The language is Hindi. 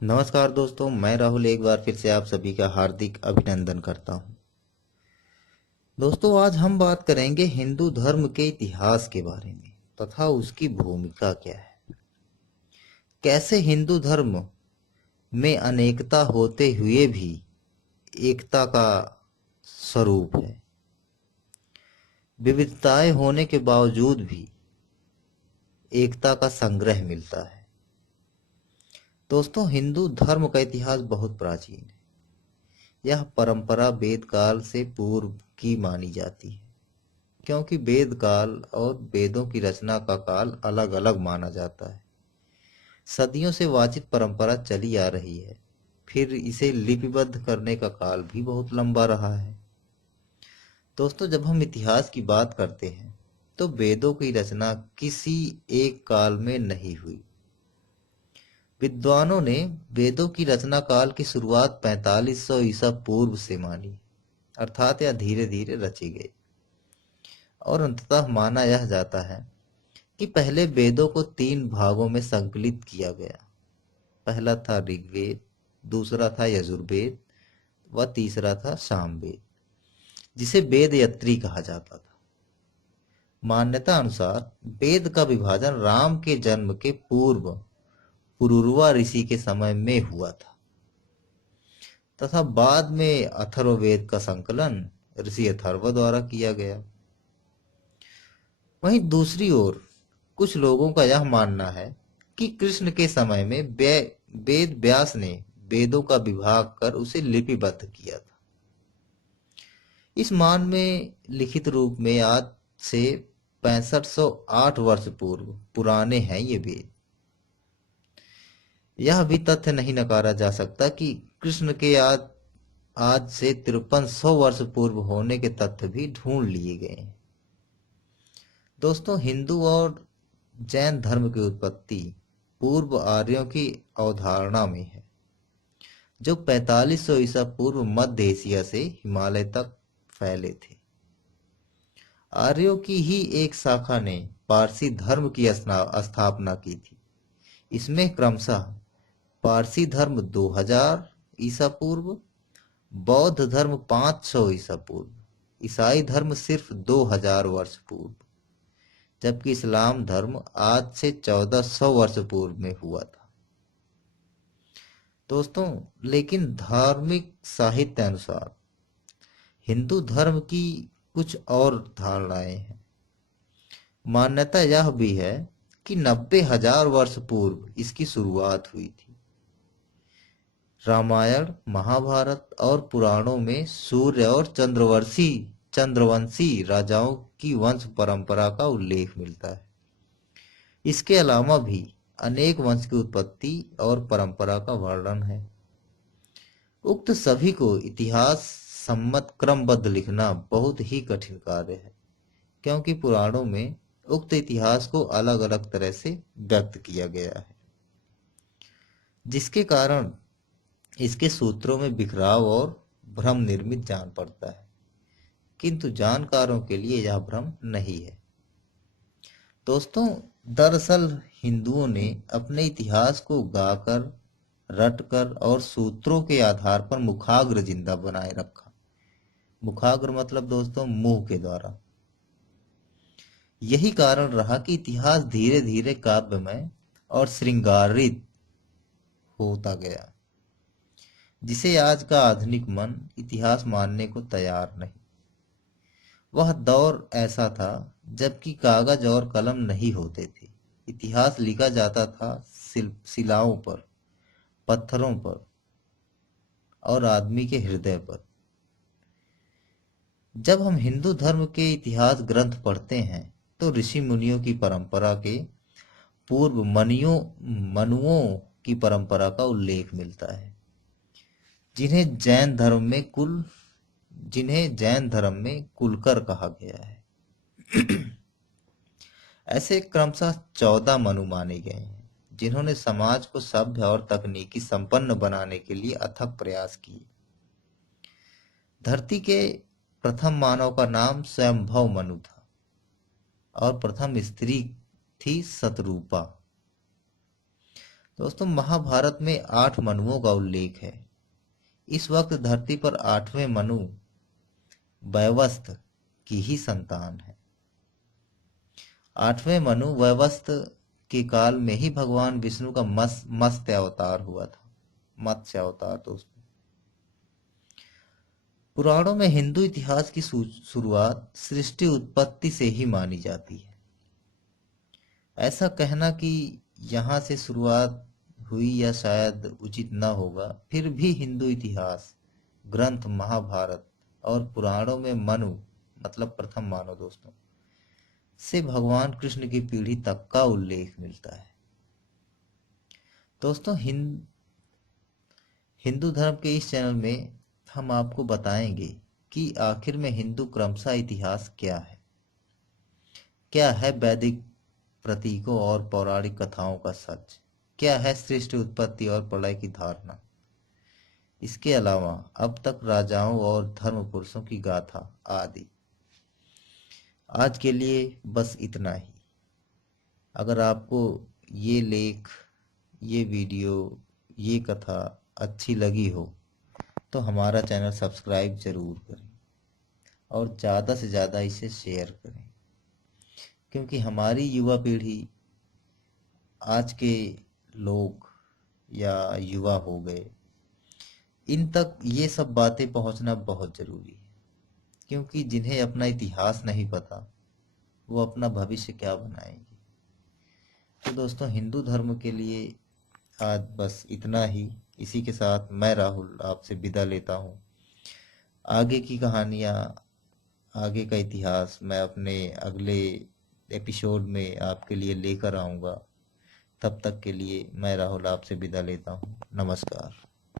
नमस्कार दोस्तों, मैं राहुल एक बार फिर से आप सभी का हार्दिक अभिनंदन करता हूं। दोस्तों, आज हम बात करेंगे हिंदू धर्म के इतिहास के बारे में तथा उसकी भूमिका क्या है। कैसे हिंदू धर्म में अनेकता होते हुए भी एकता का स्वरूप है। विविधताएं होने के बावजूद भी एकता का संग्रह मिलता है। दोस्तों, हिंदू धर्म का इतिहास बहुत प्राचीन है। यह परंपरा वेद काल से पूर्व की मानी जाती है, क्योंकि वेद काल और वेदों की रचना का काल अलग अलग माना जाता है। सदियों से वाचित परंपरा चली आ रही है, फिर इसे लिपिबद्ध करने का काल भी बहुत लंबा रहा है। दोस्तों, जब हम इतिहास की बात करते हैं तो वेदों की रचना किसी एक काल में नहीं हुई। विद्वानों ने वेदों की रचना काल की शुरुआत 4500 ईसा पूर्व से मानी, अर्थात यह धीरे धीरे रचे गए। और अंततः माना यह जाता है कि पहले वेदों को तीन भागों में संकलित किया गया। पहला था ऋग्वेद, दूसरा था यजुर्वेद व तीसरा था सामवेद, जिसे वेदयत्री कहा जाता था। मान्यता अनुसार वेद का विभाजन राम के जन्म के पूर्व पुरुरवा ऋषि के समय में हुआ था तथा बाद में अथर्ववेद का संकलन ऋषि अथर्व द्वारा किया गया। वहीं दूसरी ओर कुछ लोगों का यह मानना है कि कृष्ण के समय में वेद व्यास ने वेदों का विभाग कर उसे लिपिबद्ध किया था। इस मान में लिखित रूप में आज से 6508 वर्ष पूर्व पुराने हैं ये वेद। यह भी तथ्य नहीं नकारा जा सकता कि कृष्ण के आज आज से 5300 वर्ष पूर्व होने के तथ्य भी ढूंढ लिए गए हैं। दोस्तों, हिंदू और जैन धर्म की उत्पत्ति पूर्व आर्यों की अवधारणा में है, जो 4500 ईसा पूर्व मध्य एशिया से हिमालय तक फैले थे। आर्यों की ही एक शाखा ने पारसी धर्म की स्थापना की थी। इसमें क्रमशः पारसी धर्म 2000 ईसा पूर्व, बौद्ध धर्म 500 ईसा पूर्व, ईसाई धर्म सिर्फ 2000 वर्ष पूर्व, जबकि इस्लाम धर्म आज से 1400 वर्ष पूर्व में हुआ था। दोस्तों, लेकिन धार्मिक साहित्य अनुसार हिंदू धर्म की कुछ और धारणाएं हैं। मान्यता यह भी है कि 90,000 वर्ष पूर्व इसकी शुरुआत हुई थी। रामायण, महाभारत और पुराणों में सूर्य और चंद्रवंशी राजाओं की वंश परंपरा का उल्लेख मिलता है। इसके अलावा भी अनेक वंश की उत्पत्ति और परंपरा का वर्णन है। उक्त सभी को इतिहास सम्मत क्रमबद्ध लिखना बहुत ही कठिन कार्य है, क्योंकि पुराणों में उक्त इतिहास को अलग अलग तरह से व्यक्त किया गया है, जिसके कारण इसके सूत्रों में बिखराव और भ्रम निर्मित जान पड़ता है, किंतु जानकारों के लिए यह भ्रम नहीं है। दोस्तों, दरअसल हिंदुओं ने अपने इतिहास को गाकर, रटकर और सूत्रों के आधार पर मुखाग्र जिंदा बनाए रखा। मुखाग्र मतलब दोस्तों मुंह के द्वारा। यही कारण रहा कि इतिहास धीरे धीरे काव्यमय और श्रृंगारित होता गया, जिसे आज का आधुनिक मन इतिहास मानने को तैयार नहीं। वह दौर ऐसा था जबकि कागज और कलम नहीं होते थे। इतिहास लिखा जाता था शिलाओं पर, पत्थरों पर और आदमी के हृदय पर। जब हम हिंदू धर्म के इतिहास ग्रंथ पढ़ते हैं तो ऋषि मुनियों की परंपरा के पूर्व मनुओं की परंपरा का उल्लेख मिलता है, जिन्हें जैन धर्म में कुलकर कहा गया है। ऐसे क्रमशः 14 मनु माने गए हैं, जिन्होंने समाज को सभ्य और तकनीकी संपन्न बनाने के लिए अथक प्रयास किए। धरती के प्रथम मानव का नाम स्वयंभव मनु था और प्रथम स्त्री थी शतरूपा। दोस्तों, महाभारत में 8 मनुओं का उल्लेख है। इस वक्त धरती पर 8वें मनु वैवस्त्र की ही संतान है। 8वें मनु वैवस्त्र के काल में ही भगवान विष्णु का मत्स्य अवतार हुआ था। मत्स्य अवतार दोस्तों। पुराणों में हिंदू इतिहास की शुरुआत सृष्टि उत्पत्ति से ही मानी जाती है। ऐसा कहना कि यहाँ से शुरुआत हुई या शायद उचित न होगा, फिर भी हिंदू इतिहास ग्रंथ महाभारत और पुराणों में मनु मतलब प्रथम मानव दोस्तों से भगवान कृष्ण की पीढ़ी तक का उल्लेख मिलता है। दोस्तों, हिंदू धर्म के इस चैनल में हम आपको बताएंगे कि आखिर में हिंदू क्रमशः इतिहास क्या है, क्या है वैदिक प्रतीकों और पौराणिक कथाओं का सच, क्या है सृष्टि उत्पत्ति और प्रलय की धारणा। इसके अलावा अब तक राजाओं और धर्म पुरुषों की गाथा आदि। आज के लिए बस इतना ही। अगर आपको ये लेख, ये वीडियो, ये कथा अच्छी लगी हो तो हमारा चैनल सब्सक्राइब जरूर करें और ज़्यादा से ज़्यादा इसे शेयर करें, क्योंकि हमारी युवा पीढ़ी, आज के लोग या युवा हो गए, इन तक ये सब बातें पहुंचना बहुत ज़रूरी है। क्योंकि जिन्हें अपना इतिहास नहीं पता वो अपना भविष्य क्या बनाएंगे। तो दोस्तों, हिंदू धर्म के लिए आज बस इतना ही। इसी के साथ मैं राहुल आपसे विदा लेता हूँ। आगे की कहानियाँ, आगे का इतिहास मैं अपने अगले एपिसोड में आपके लिए लेकर आऊँगा। तब तक के लिए मैं राहुल आपसे विदा लेता हूँ। नमस्कार।